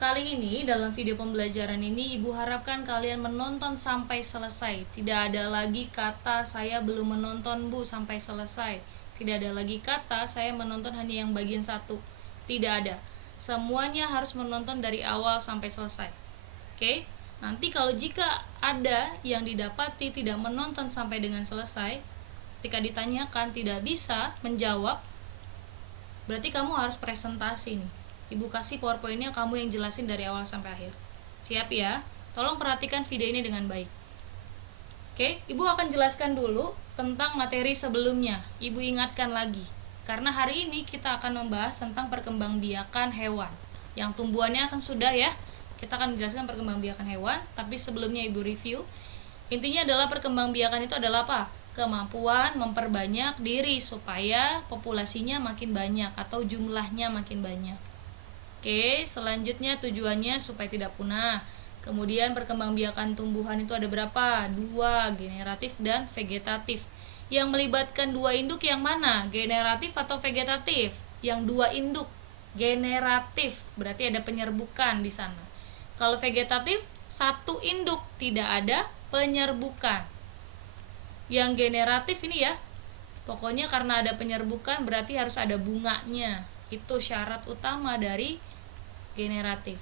Kali ini dalam video pembelajaran ini Ibu harapkan kalian menonton sampai selesai. Tidak ada lagi kata saya belum menonton Bu sampai selesai. Tidak ada lagi kata saya menonton hanya yang bagian satu. Tidak ada. Semuanya harus menonton dari awal sampai selesai. Oke? Nanti kalau jika ada yang didapati tidak menonton sampai dengan selesai, ketika ditanyakan tidak bisa menjawab, berarti kamu harus presentasi nih. Ibu kasih powerpointnya, kamu yang jelasin dari awal sampai akhir. Siap ya? Tolong perhatikan video ini dengan baik. Oke, Ibu akan jelaskan dulu tentang materi sebelumnya. Ibu ingatkan lagi, karena hari ini kita akan membahas tentang perkembangbiakan hewan. Yang tumbuhannya akan sudah ya. Kita akan menjelaskan perkembangbiakan hewan, tapi sebelumnya Ibu review. Intinya adalah perkembangbiakan itu adalah apa? Kemampuan memperbanyak diri supaya populasinya makin banyak atau jumlahnya makin banyak. Oke, selanjutnya tujuannya supaya tidak punah. Kemudian perkembangbiakan tumbuhan itu ada berapa? 2, generatif dan vegetatif. Yang melibatkan 2 induk yang mana? Generatif atau vegetatif? Yang 2 induk, generatif. Berarti ada penyerbukan di sana. Kalau vegetatif, 1 induk, tidak ada penyerbukan. Yang generatif ini ya, pokoknya karena ada penyerbukan berarti harus ada bunganya. Itu syarat utama dari generatif.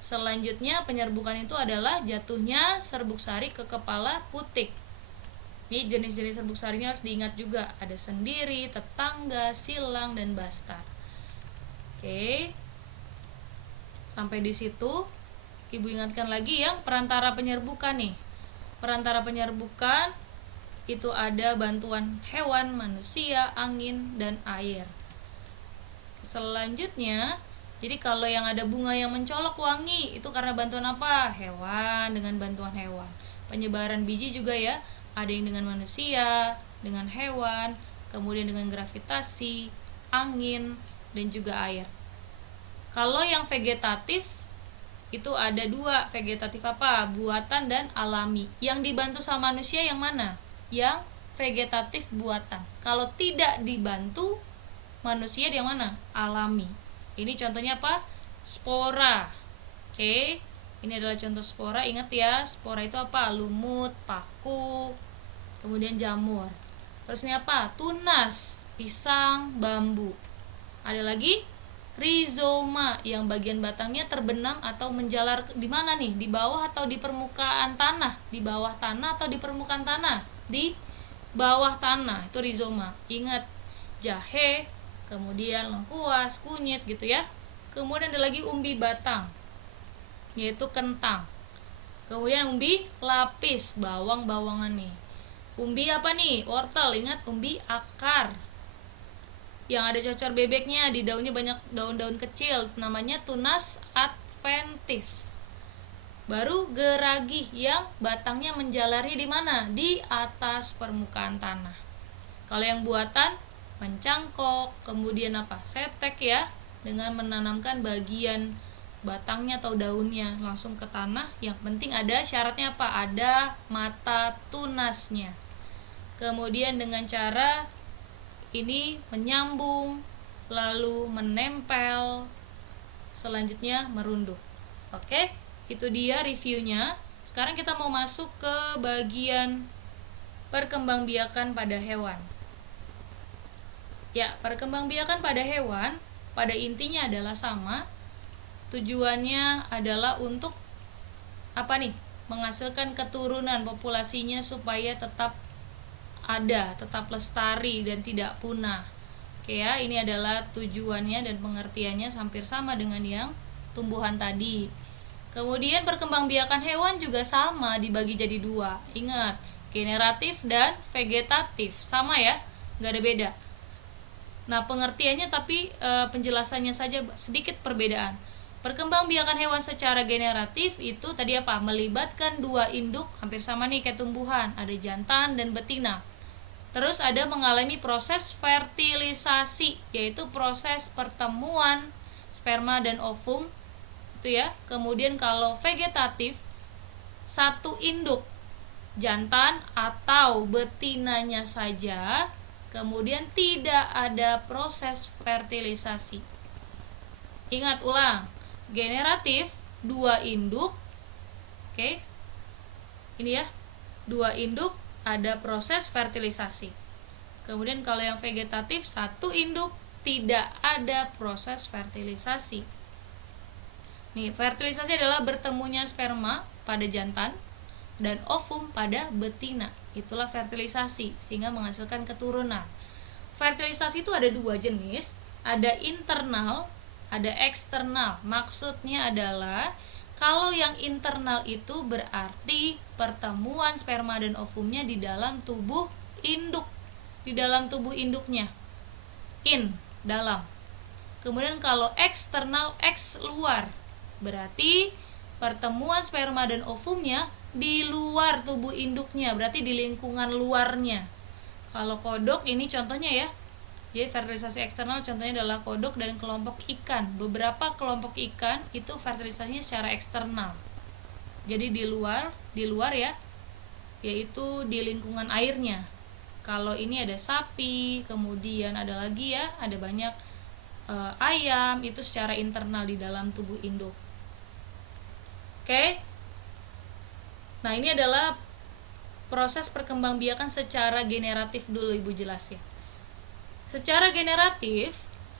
Selanjutnya penyerbukan itu adalah jatuhnya serbuk sari ke kepala putik. Ini jenis-jenis serbuk sarinya harus diingat juga. Ada sendiri, tetangga, silang, dan bastar. Oke. Sampai di situ Ibu ingatkan lagi yang perantara penyerbukan nih. Perantara penyerbukan itu ada bantuan hewan, manusia, angin, dan air. Selanjutnya, jadi kalau yang ada bunga yang mencolok wangi, itu karena bantuan apa? Hewan, dengan bantuan hewan. Penyebaran biji juga ya, ada yang dengan manusia, dengan hewan, kemudian dengan gravitasi, angin, dan juga air. Kalau yang vegetatif, itu ada 2, vegetatif apa? Buatan dan alami. Yang dibantu sama manusia yang mana? Yang vegetatif buatan. Kalau tidak dibantu manusia yang mana? Alami. Ini contohnya apa? Spora. Oke, ini adalah contoh spora. Ingat ya, spora itu apa? Lumut, paku, kemudian jamur. Terus ini apa? Tunas, pisang, bambu. Ada lagi rizoma, yang bagian batangnya terbenam atau menjalar di mana nih? Di bawah atau di permukaan tanah? Di bawah tanah atau di permukaan tanah? Di bawah tanah, itu rizoma. Ingat, jahe, kemudian lengkuas, kunyit gitu ya. Kemudian ada lagi umbi batang, yaitu kentang. Kemudian umbi lapis, bawang-bawangan nih. Umbi apa nih? Wortel. Ingat, umbi akar. Yang ada cocor bebeknya, di daunnya banyak daun-daun kecil, namanya tunas adventif. Baru geragih, yang batangnya menjalari di mana? Di atas permukaan tanah. Kalau yang buatan, mencangkok, kemudian apa? Setek ya, dengan menanamkan bagian batangnya atau daunnya langsung ke tanah. Yang penting ada syaratnya apa? Ada mata tunasnya. Kemudian dengan cara ini menyambung, lalu menempel, selanjutnya merunduk. Oke, itu dia reviewnya. Sekarang kita mau masuk ke bagian perkembangbiakan pada hewan. Ya, perkembangbiakan pada hewan pada intinya adalah sama. Tujuannya adalah untuk apa nih? Menghasilkan keturunan populasinya supaya tetap ada, tetap lestari dan tidak punah. Oke ya, ini adalah tujuannya dan pengertiannya hampir sama dengan yang tumbuhan tadi. Kemudian perkembangbiakan hewan juga sama, dibagi jadi 2. Ingat, generatif dan vegetatif. Sama ya, nggak ada beda. Nah, pengertiannya tapi penjelasannya saja sedikit perbedaan. Perkembangbiakan hewan secara generatif itu tadi apa? Melibatkan 2 induk, hampir sama nih kayak tumbuhan, ada jantan dan betina. Terus ada mengalami proses fertilisasi, yaitu proses pertemuan sperma dan ovum, itu ya. Kemudian kalau vegetatif, 1 induk, jantan atau betinanya saja, kemudian tidak ada proses fertilisasi. Ingat, ulang, generatif 2 induk. Oke. Ini ya, 2 induk ada proses fertilisasi. Kemudian kalau yang vegetatif 1 induk tidak ada proses fertilisasi. Nih, fertilisasi adalah bertemunya sperma pada jantan dan ovum pada betina. Itulah fertilisasi, sehingga menghasilkan keturunan. Fertilisasi itu ada 2 jenis, ada internal, ada eksternal. Maksudnya adalah kalau yang internal itu berarti pertemuan sperma dan ovumnya di dalam tubuh induk, di dalam tubuh induknya, dalam. Kemudian kalau eksternal, luar, berarti pertemuan sperma dan ovumnya di luar tubuh induknya, berarti di lingkungan luarnya. Kalau kodok ini contohnya ya, jadi fertilisasi eksternal contohnya adalah kodok dan kelompok ikan. Beberapa kelompok ikan itu fertilisasinya secara eksternal, jadi di luar ya, yaitu di lingkungan airnya. Kalau ini ada sapi, kemudian ada lagi ya, ada banyak ayam, itu secara internal di dalam tubuh induk. Oke. Nah, ini adalah proses perkembangbiakan secara generatif dulu Ibu jelasin. Secara generatif,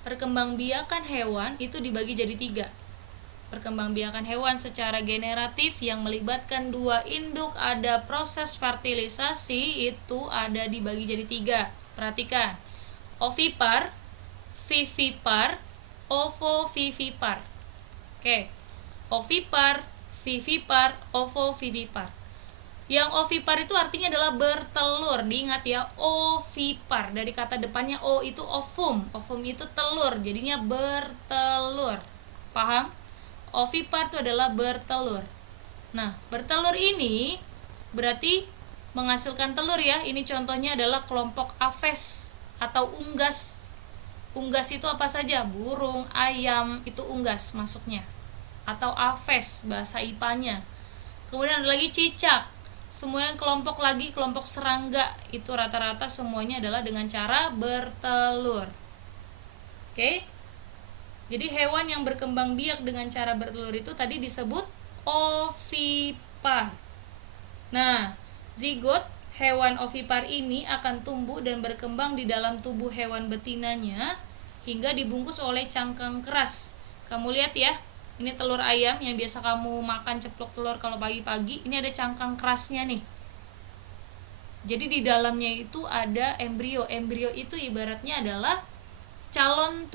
perkembangbiakan hewan itu dibagi jadi 3. Perkembangbiakan hewan secara generatif yang melibatkan 2 induk, ada proses fertilisasi, itu ada dibagi jadi 3. Perhatikan. Ovipar, vivipar, ovovivipar. Oke. Ovipar, vivipar, ovovivipar. Yang ovipar itu artinya adalah bertelur. Diingat ya, ovipar. Dari kata depannya o itu ovum. Ovum itu telur, jadinya bertelur. Paham? Ovipar itu adalah bertelur. Nah, bertelur ini berarti menghasilkan telur ya. Ini contohnya adalah kelompok aves atau unggas. Unggas itu apa saja? Burung, ayam, itu unggas masuknya. Atau aves bahasa IPA-nya. Kemudian ada lagi cicak. Semuanya kelompok serangga, itu rata-rata semuanya adalah dengan cara bertelur. Oke. Jadi hewan yang berkembang biak dengan cara bertelur itu tadi disebut ovipar. Nah, zigot hewan ovipar ini akan tumbuh dan berkembang di dalam tubuh hewan betinanya hingga dibungkus oleh cangkang keras. Kamu lihat ya, ini telur ayam yang biasa kamu makan ceplok telur kalau pagi-pagi, ini ada cangkang kerasnya nih. Jadi di dalamnya itu ada embrio. Embrio itu ibaratnya adalah calon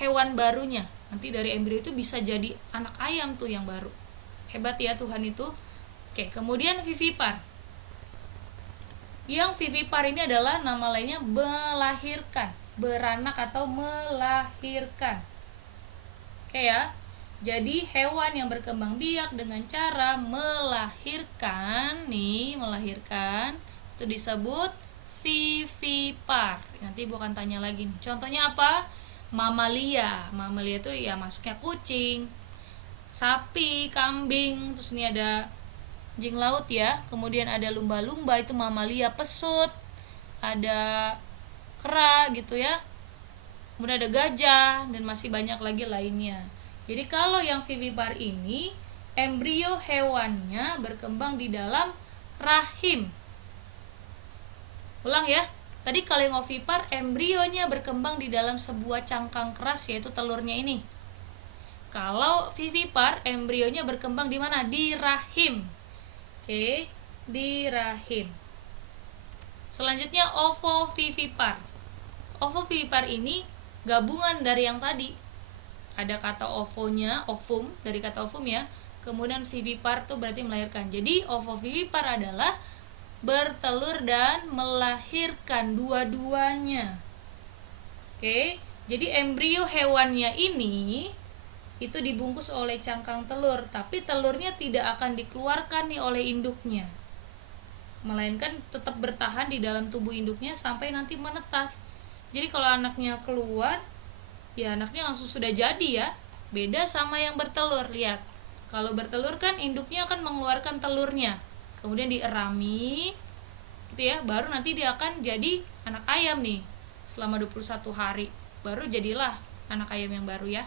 hewan barunya. Nanti dari embrio itu bisa jadi anak ayam tuh yang baru. Hebat ya Tuhan itu. Oke, kemudian vivipar. Yang vivipar ini adalah nama lainnya melahirkan, beranak atau melahirkan. Oke ya. Jadi hewan yang berkembang biak dengan cara melahirkan itu disebut vivipar. Nanti bukan tanya lagi nih. Contohnya apa? Mamalia. Mamalia itu ya masuknya kucing, sapi, kambing, terus ini ada anjing laut ya. Kemudian ada lumba-lumba, itu mamalia, pesut, ada kera gitu ya. Kemudian ada gajah dan masih banyak lagi lainnya. Jadi kalau yang vivipar ini embrio hewannya berkembang di dalam rahim. Ulang ya. Tadi kalau yang ovipar embrionya berkembang di dalam sebuah cangkang keras, yaitu telurnya ini. Kalau vivipar embrionya berkembang di mana? Di rahim. Oke, di rahim. Selanjutnya ovovivipar. Ovovivipar ini gabungan dari yang tadi. Ada kata ovonya, ovum, dari kata ovum ya. Kemudian vivipar tuh berarti melahirkan. Jadi ovovivipar adalah bertelur dan melahirkan dua-duanya. Oke, jadi embrio hewannya ini itu dibungkus oleh cangkang telur, tapi telurnya tidak akan dikeluarkan nih oleh induknya, melainkan tetap bertahan di dalam tubuh induknya sampai nanti menetas. Jadi kalau anaknya keluar, ya anaknya langsung sudah jadi ya. Beda sama yang bertelur. Lihat, kalau bertelur kan induknya akan mengeluarkan telurnya, kemudian dierami gitu ya, baru nanti dia akan jadi anak ayam nih selama 21 hari, baru jadilah anak ayam yang baru ya.